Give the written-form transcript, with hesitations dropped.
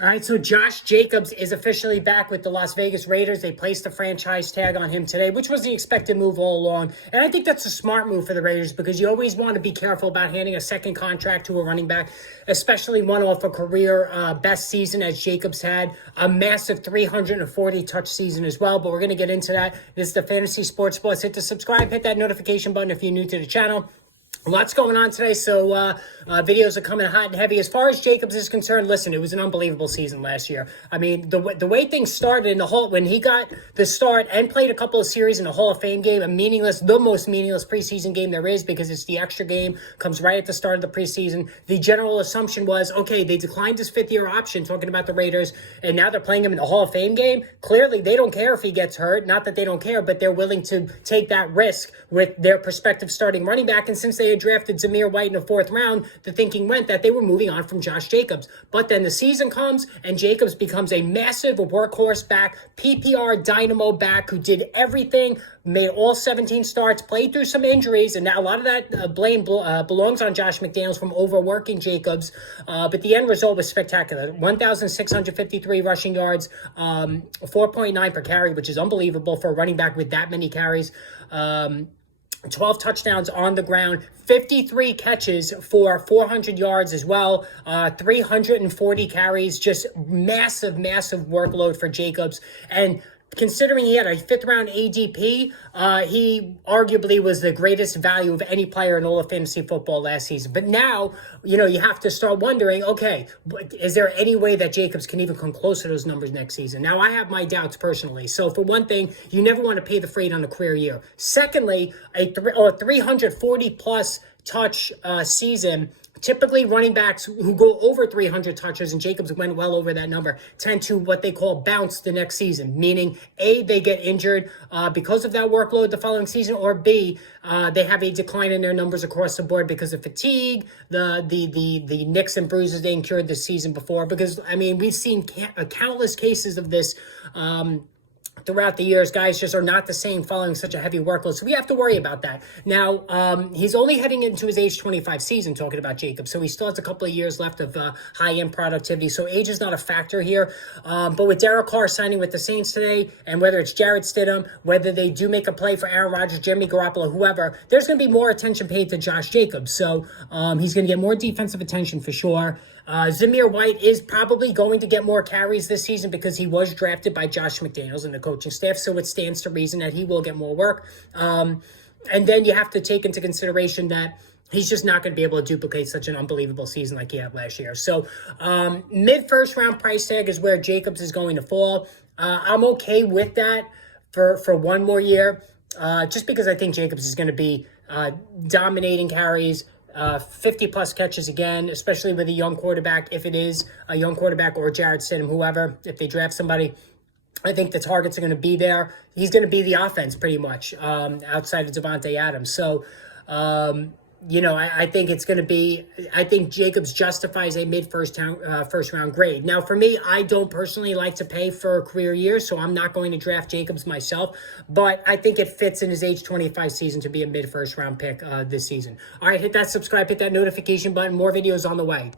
All right, so Josh Jacobs is officially back with the Las Vegas Raiders. They placed the franchise tag on him today, which was the expected move all along. And I think that's a smart move for the Raiders because you always want to be careful about handing a second contract to a running back, especially one off a career best season as Jacobs had, a massive 340 touch season as well. But we're going to get into that. This is the Fantasy Sports Boss. Hit the subscribe, hit that notification button if you're new to the channel. Lots going on today, so videos are coming hot and heavy. As far as Jacobs is concerned, listen, it was an unbelievable season last year. I mean, the way things started in the when he got the start and played a couple of series in the Hall of Fame game, the most meaningless preseason game there is because it's the extra game, comes right at the start of the preseason. The general assumption was, okay, they declined his fifth-year option, talking about the Raiders, and now they're playing him in the Hall of Fame game. Clearly, they don't care if he gets hurt. Not that they don't care, but they're willing to take that risk with their prospective starting running back, and since they had drafted Zamir White in the fourth round, the thinking went that they were moving on from Josh Jacobs. But then the season comes, and Jacobs becomes a massive workhorse back, PPR dynamo back who did everything, made all 17 starts, played through some injuries, and now a lot of that blame belongs on Josh McDaniels from overworking Jacobs. But the end result was spectacular. 1,653 rushing yards, 4.9 per carry, which is unbelievable for a running back with that many carries. 12 touchdowns on the ground, 53 catches for 400 yards as well, 340 carries, just massive workload for Jacobs. And considering he had a fifth-round ADP, he arguably was the greatest value of any player in all of fantasy football last season. But now, you have to start wondering, okay, is there any way that Jacobs can even come close to those numbers next season? Now, I have my doubts personally. So, for one thing, you never want to pay the freight on a career year. Secondly, a 340-plus touch season. Typically, running backs who go over 300 touches, and Jacobs went well over that number, tend to what they call bounce the next season, meaning A, they get injured because of that workload the following season, or B, they have a decline in their numbers across the board because of fatigue, the nicks and bruises they incurred this season before. Because, I mean, we've seen countless cases of this throughout the years. Guys just are not the same following such a heavy workload. So we have to worry about that. Now, he's only heading into his age 25 season, talking about Jacobs. So he still has a couple of years left of high-end productivity. So age is not a factor here. But with Derek Carr signing with the Saints today, and whether it's Jarrett Stidham, whether they do make a play for Aaron Rodgers, Jimmy Garoppolo, whoever, there's going to be more attention paid to Josh Jacobs. So he's going to get more defensive attention for sure. Zamir White is probably going to get more carries this season because he was drafted by Josh McDaniels and the coaching staff, so it stands to reason that he will get more work. And then you have to take into consideration that he's just not going to be able to duplicate such an unbelievable season like he had last year. So mid-first round price tag is where Jacobs is going to fall. I'm okay with that for one more year, just because I think Jacobs is going to be dominating carries, 50-plus catches again, especially with a young quarterback. If it is a young quarterback or Jarrett Stidham, whoever, if they draft somebody, I think the targets are going to be there. He's going to be the offense pretty much outside of Davante Adams. So, I think it's going to be, I think Jacobs justifies a mid-first round grade. Now, for me, I don't personally like to pay for a career year, so I'm not going to draft Jacobs myself, but I think it fits in his age 25 season to be a mid-first round pick this season. All right, hit that subscribe, hit that notification button. More videos on the way.